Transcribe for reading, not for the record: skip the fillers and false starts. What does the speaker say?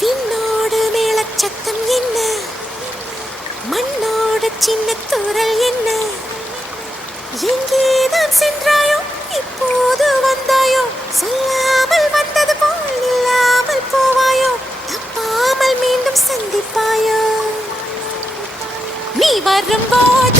விண்ணோடு மேளச்சத்தம் என்ன, மண்ணோடு சின்ன தூரல் என்ன, எங்கேதான் சென்றாயோ இப்போது வந்தாயோ, சொல்லாமல் வந்தது போல் இல்லாமல் போவாயோ, தப்பாமல் மீண்டும் சந்திப்பாயோ, நீ வரும்போது